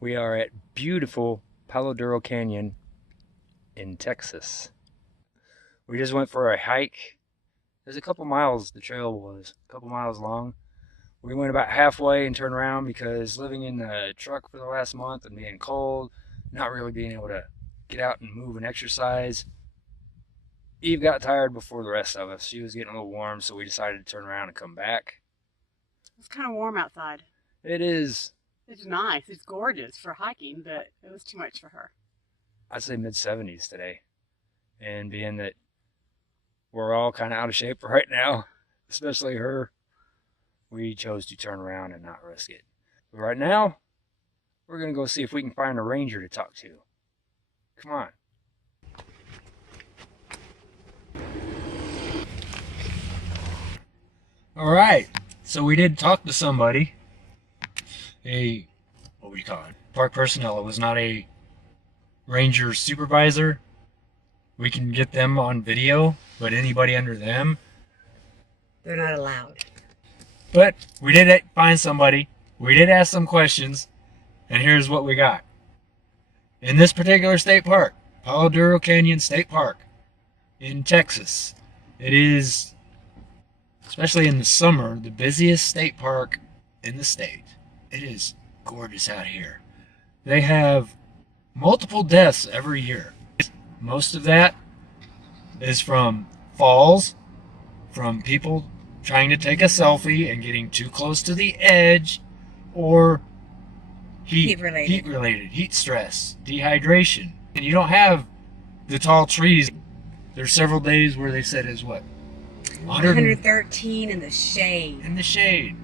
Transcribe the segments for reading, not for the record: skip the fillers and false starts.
We are at beautiful Palo Duro Canyon in Texas. We just went for a hike. There's a couple miles, the trail was a couple miles long. We went about halfway and turned around because living in the truck for the last month and being cold, not really being able to get out and move and exercise. Eve got tired before the rest of us. She was getting a little warm, so we decided to turn around and come back. It's kind of warm outside. It is. It's nice. It's gorgeous for hiking, but it was too much for her. I'd say mid-70s today. And being that we're all kind of out of shape right now, especially her, we chose to turn around and not risk it. But right now, we're going to go see if we can find a ranger to talk to. Come on. All right. So we did talk to somebody. What would you call it? Park personnel. It was not a ranger supervisor. We can get them on video, but anybody under them, they're not allowed. But we did find somebody. We did ask some questions, and here's what we got. In this particular state park, Palo Duro Canyon State Park in Texas, it is, especially in the summer, the busiest state park in the state. It is gorgeous out here. They have multiple deaths every year. Most of that is from falls, from people trying to take a selfie and getting too close to the edge, or heat stress, dehydration. And you don't have the tall trees. There's several days where they said is what? 113 in the shade. In the shade.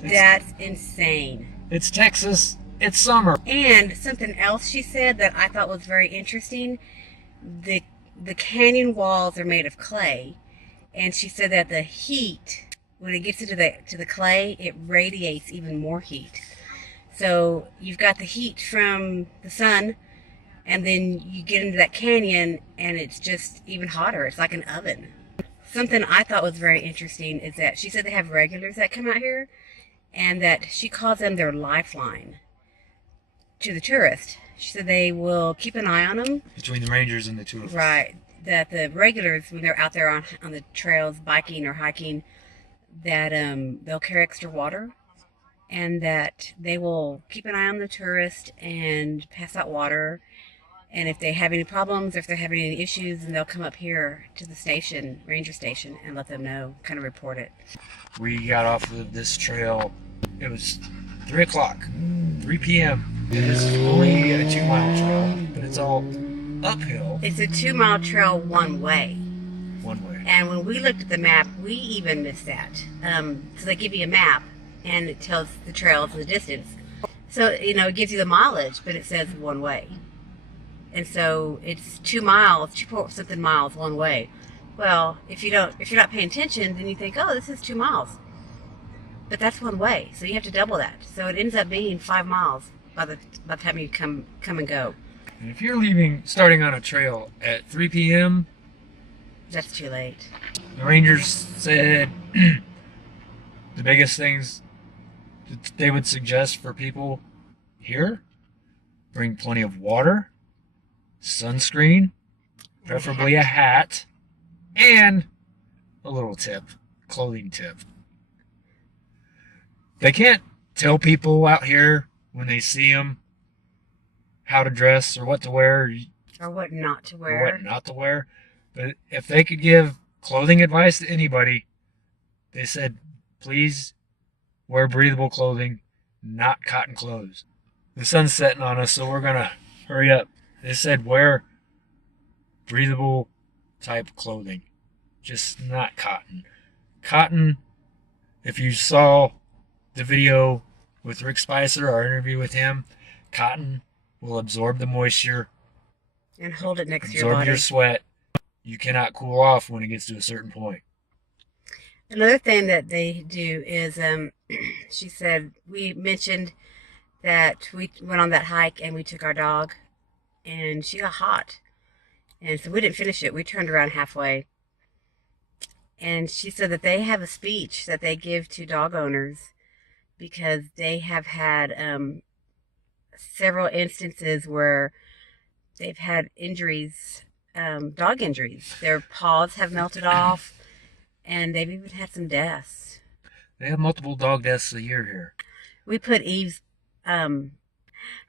That's insane. It's Texas. It's summer. And something else she said that I thought was very interesting. The canyon walls are made of clay, and she said that the heat, when it gets into the clay, it radiates even more heat. So you've got the heat from the sun, and then you get into that canyon, and it's just even hotter. It's like an oven. Something I thought was very interesting is that she said they have regulars that come out here, and that she calls them their lifeline to the tourist. She said they will keep an eye on them. Between the rangers and the tourists. Right. That the regulars, when they're out there on the trails biking or hiking, that they'll carry extra water, and that they will keep an eye on the tourist and pass out water. And if they have any problems, or if they're having any issues, then they'll come up here to the station, ranger station, and let them know, kind of report it. We got off of this trail. It was 3 o'clock, 3 p.m. It is only a 2-mile trail, but it's all uphill. It's a 2-mile trail one way. One way. And when we looked at the map, we even missed that. So they give you a map, and it tells the trails and the distance. So, it gives you the mileage, but it says one way. And so it's 2 miles, 2-something miles one way. Well, if you're not paying attention, then you think, oh, this is 2 miles. But that's one way, so you have to double that. So it ends up being 5 miles by the time you come and go. And if you're starting on a trail at 3 p.m., that's too late. The rangers said the biggest things that they would suggest for people here: bring plenty of water, sunscreen, preferably a hat, and a little clothing tip. They can't tell people out here when they see them how to dress or what to wear. Or what not to wear. But if they could give clothing advice to anybody, they said, please wear breathable clothing, not cotton clothes. The sun's setting on us, so we're going to hurry up. They said wear breathable type clothing, just not cotton. Cotton, if you saw the video with Rick Spicer, our interview with him, cotton will absorb the moisture and hold it next to your body. Absorb your sweat. You cannot cool off when it gets to a certain point. Another thing that they do is, she said, we mentioned that we went on that hike and we took our dog, and she got hot. And so we didn't finish it. We turned around halfway. And she said that they have a speech that they give to dog owners because they have had several instances where they've had injuries, dog injuries. Their paws have melted off, and they've even had some deaths. They have multiple dog deaths a year here. We put Eve's, her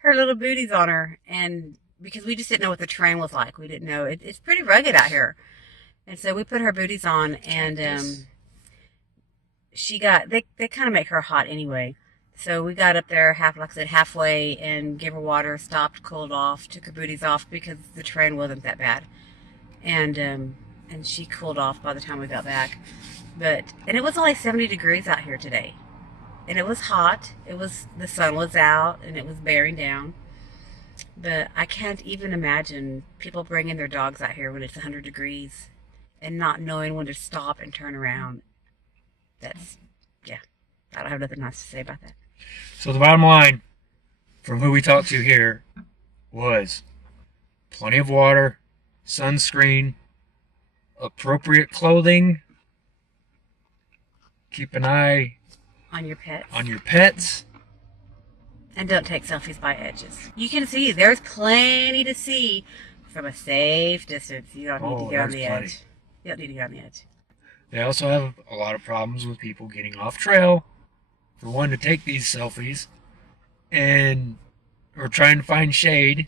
little booties on her, and because we just didn't know what the terrain was like. We didn't know. It's pretty rugged out here. And so we put her booties on, and she got, they kind of make her hot anyway. So we got up there, like I said, halfway, and gave her water, stopped, cooled off, took her booties off because the terrain wasn't that bad. And she cooled off by the time we got back. And it was only 70 degrees out here today. And it was hot. The sun was out, and it was bearing down. But I can't even imagine people bringing their dogs out here when it's 100 degrees and not knowing when to stop and turn around. I don't have nothing nice to say about that. So the bottom line from who we talked to here was plenty of water, sunscreen, appropriate clothing, keep an eye on your pets. And don't take selfies by edges. You can see, there's plenty to see from a safe distance. You don't need to get on the edge. You don't need to get on the edge. They also have a lot of problems with people getting off trail for wanting to take these selfies or trying to find shade,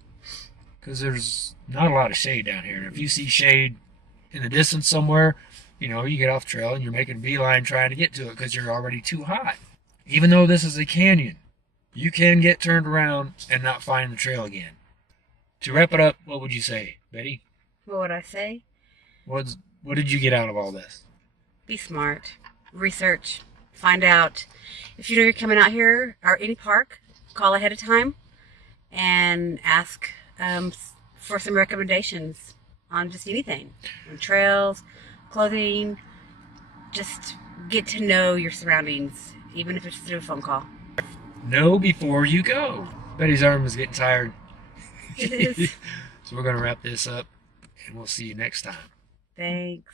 because there's not a lot of shade down here. If you see shade in the distance somewhere, you get off trail and you're making a beeline trying to get to it because you're already too hot. Even though this is a canyon, you can get turned around and not find the trail again. To wrap it up, what would you say, Betty? What would I say? What did you get out of all this? Be smart. Research. Find out. If you know you're coming out here or any park, call ahead of time and ask for some recommendations on just anything. On trails, clothing. Just get to know your surroundings, even if it's through a phone call. Know before you go. Betty's arm is getting tired. It is. So we're going to wrap this up, and we'll see you next time. Thanks.